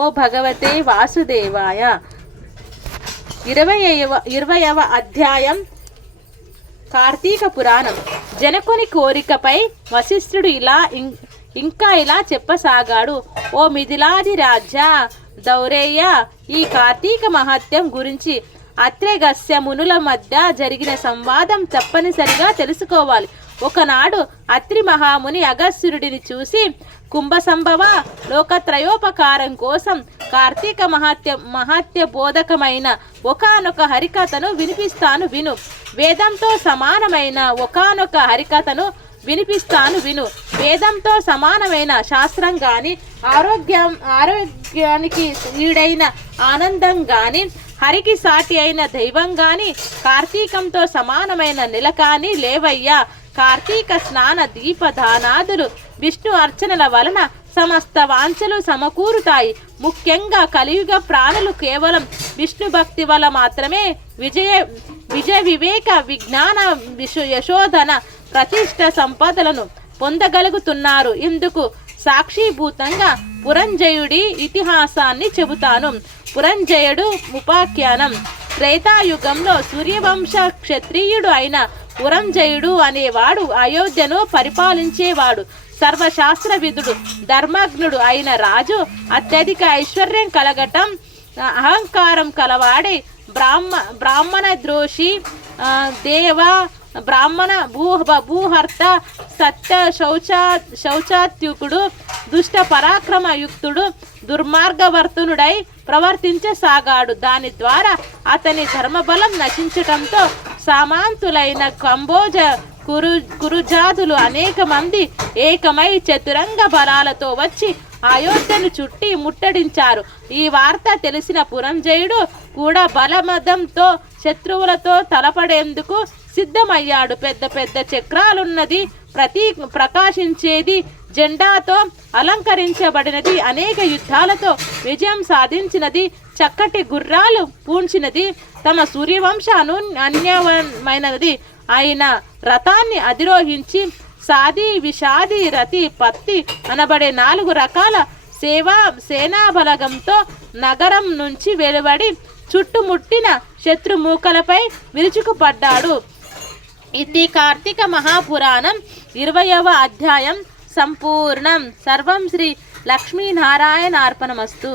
ఓ భగవతే వాసుదేవాయ. 20వ అధ్యాయం కార్తీక పురాణం. జనకుని కోరికపై వశిష్ఠుడు ఇంకా ఇలా చెప్పసాగాడు. ఓ మిథిలాది రాజ్య దౌరేయ, ఈ కార్తీక మహత్యం గురించి అత్రేగస్య మునుల మధ్య జరిగిన సంవాదం తప్పనిసరిగా తెలుసుకోవాలి. ఒకనాడు అత్రి మహాముని అగస్త్యుడిని చూసి, కుంభసంభవ, లోకత్రయోపకారం కోసం కార్తీక మహత్య బోధకమైన ఒకానొక హరికథను వినిపిస్తాను విను. వేదంతో సమానమైన ఒకానొక హరికథను వినిపిస్తాను విను. వేదంతో సమానమైన శాస్త్రం గాని, ఆరోగ్యానికి ఈడైన ఆనందం గాని, హరికి సాటి అయిన దైవం గాని, కార్తీకంతో సమానమైన నెల కాని లేవయ్యా. కార్తీక స్నాన దీపదానాదులు విష్ణు అర్చనల వలన సమస్త వాంఛలు సమకూరుతాయి. ముఖ్యంగా కలియుగ ప్రాణులు కేవలం విష్ణు భక్తి వల్ల మాత్రమే విజయ వివేక విజ్ఞాన యశోధన ప్రతిష్ట సంపదలను పొందగలుగుతున్నారు. ఇందుకు సాక్షిభూతంగా పురంజయుడి ఇతిహాసాన్ని చెబుతాను. పురంజయుడు ఉపాఖ్యానం. త్రేతాయుగంలో సూర్యవంశ క్షత్రియుడు అయిన పురంజయుడు అనేవాడు అయోధ్యను పరిపాలించేవాడు. సర్వశాస్త్ర విధుడు, ధర్మజ్ఞుడు అయిన రాజు అత్యధిక ఐశ్వర్యం కలగటం, అహంకారం కలవాడే, బ్రాహ్మణ ద్రోషి, దేవ బ్రాహ్మణ భూహర్త, సత్య శౌచాత్యుకుడు, దుష్ట పరాక్రమయుక్తుడు, దుర్మార్గవర్తనుడై ప్రవర్తించసాగాడు. దాని ద్వారా అతని ధర్మబలం నశించటంతో సామంతులైన కంబోజ కురుజాతులు అనేక మంది ఏకమై చతురంగ బలాలతో వచ్చి అయోధ్యను చుట్టి ముట్టడించారు. ఈ వార్త తెలిసిన పురంజయుడు కూడా బలమదంతో శత్రువులతో తలపడేందుకు సిద్ధమయ్యాడు. పెద్ద పెద్ద చక్రాలున్నది, ప్రకాశించేది, జెండాతో అలంకరించబడినది, అనేక యుద్ధాలతో విజయం సాధించినది, చక్కటి గుర్రాలు పూడ్చినది, తమ సూర్యవంశ అన్యమైనది అయిన రథాన్ని అధిరోహించి సాది, విషాది, రతి, పత్తి అనబడే 4 రకాల సేనాబలగంతో నగరం నుంచి వెలువడి చుట్టుముట్టిన శత్రుమూకలపై విరుచుకుపడ్డాడు. ఇది కార్తీక మహాపురాణం 20వ అధ్యాయం సంపూర్ణం. సర్వం శ్రీ లక్ష్మీనారాయణ అర్పణమస్తు.